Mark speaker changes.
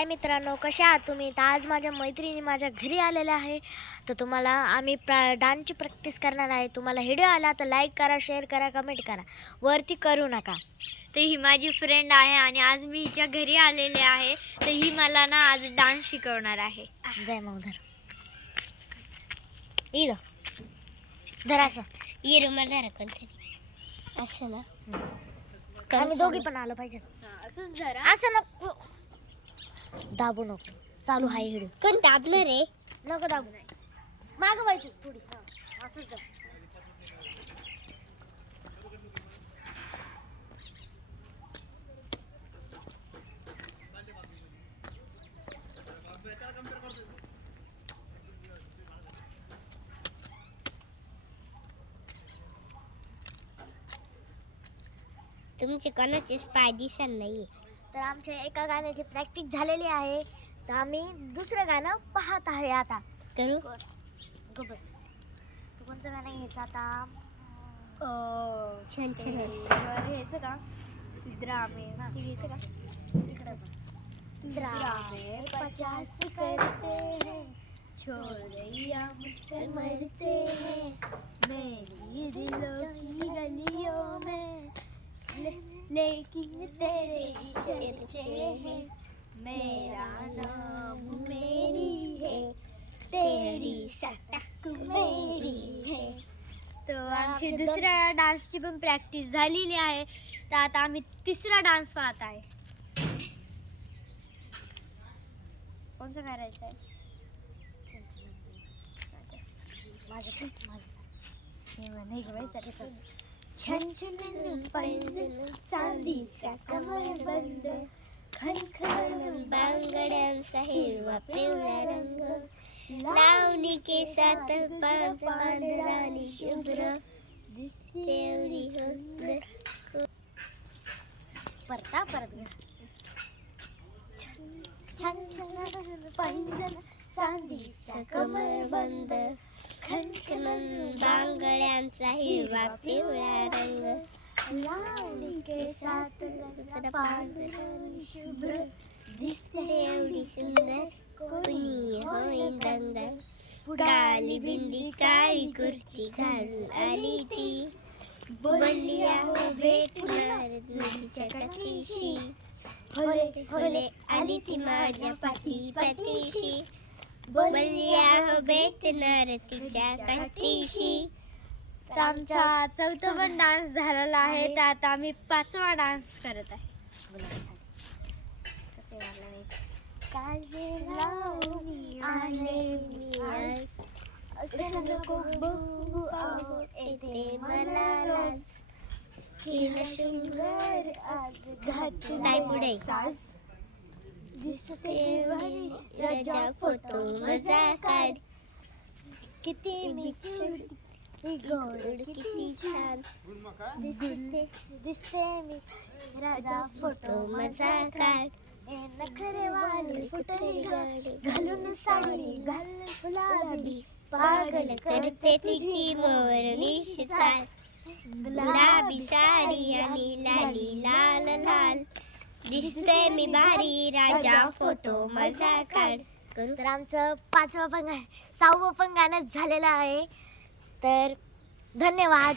Speaker 1: हाय मित्रांनो कशा आहात तुम्ही? तर आज माझ्या मैत्रिणी माझ्या घरी आलेल्या आहे. तर तुम्हाला आम्ही प्रा डान्सची प्रॅक्टिस करणार आहे. तुम्हाला व्हिडिओ आला तर लाईक करा शेअर करा कमेंट करा. वरती करू नका.
Speaker 2: तर ही माझी फ्रेंड आहे आणि आज मी हिच्या घरी आलेले आहे. तर ही मला ना आज डान्स शिकवणार आहे.
Speaker 1: जय मग धर इद धर असं.
Speaker 2: ये रुमाल कोणतरी.
Speaker 1: असं ना? आम्ही दोघी पण आलं पाहिजे.
Speaker 2: असंच जरा
Speaker 1: असं नको. दाबू नको. चालू आहे व्हिडिओ
Speaker 2: कोण दाबणार रे
Speaker 1: नको दाबू. मागं पाहिजे थोडी. हां असंच दाब.
Speaker 2: तुमचे कोणाचेच पाय दिसत नाहीये.
Speaker 1: तर आमच्या एका गाण्याची प्रॅक्टिस झालेली आहे. तर आम्ही दुसरं गाणं पाहत आहे आता.
Speaker 2: करू?
Speaker 1: गो बस. तू कोणतं गाणं घ्यायचं आता?
Speaker 2: छान छान.
Speaker 3: घ्यायचं का? द्रामे. घ्यायचं का?
Speaker 1: तिकडं. ड्रामे पचास करते हैं
Speaker 3: छोड़िया मुझपर मरते हैं मेरी दिलों की गलियों में लेकिन तेरे चर्चे हैं। मेरा नाम मेरी है। तेरी सटक मेरी है।
Speaker 2: तर आमची दुसऱ्या डान्सची पण प्रॅक्टिस झालेली आहे. तर आता आम्ही तिसरा डान्स पाहत आहे. कोणतं करायचं आहे?
Speaker 1: माझं
Speaker 3: छन पैंजण चांदीचा कमर बंद खन खन
Speaker 2: बांगड्यांचा हिरवा पिवळा रंग लावणी केसात पांढ पांढरा आणि शुभ्र दिसते एवढी सुंदर.
Speaker 1: परता परत.
Speaker 3: छन छन पैंजण चांदीचा कमर बंद
Speaker 2: बांगड्यांचा हिरवा पिवळा रंग.
Speaker 3: लावणी के शुभ्र दिसते
Speaker 2: एवढी सुंदर कोणी होईन दंगल काली बिंदी काळी कुर्ती घालून आली ती. बोलली हो भेटणार तुमच्या कथीशी होले होले आली ती माझ्या पती पतीशी. बोलली आहो भेटणार तिच्या काठीशी. तर आमचा चौथा पण डान्स झालेला आहे तर आता आम्ही पाचवा डान्स करत आहे. पुढे.
Speaker 3: दिसते राजा
Speaker 2: फोटो मजा काढ.
Speaker 3: किती मी गोड किती छान. दिसते दिसते मी. राजा फोटो मजा काढ नखरे वाली फुटली घालून साडी घालून गुलाबी. पागल
Speaker 2: करते तिची मोरणी चाल गुलाबी साडी आणि लाली. लाल लाल. दिसते मी भारी राजा फोटो मजा काढ. करू.
Speaker 1: तर आमचं पाचवं पण गा सहावं पण गाणं झालेलं आहे. तर धन्यवाद.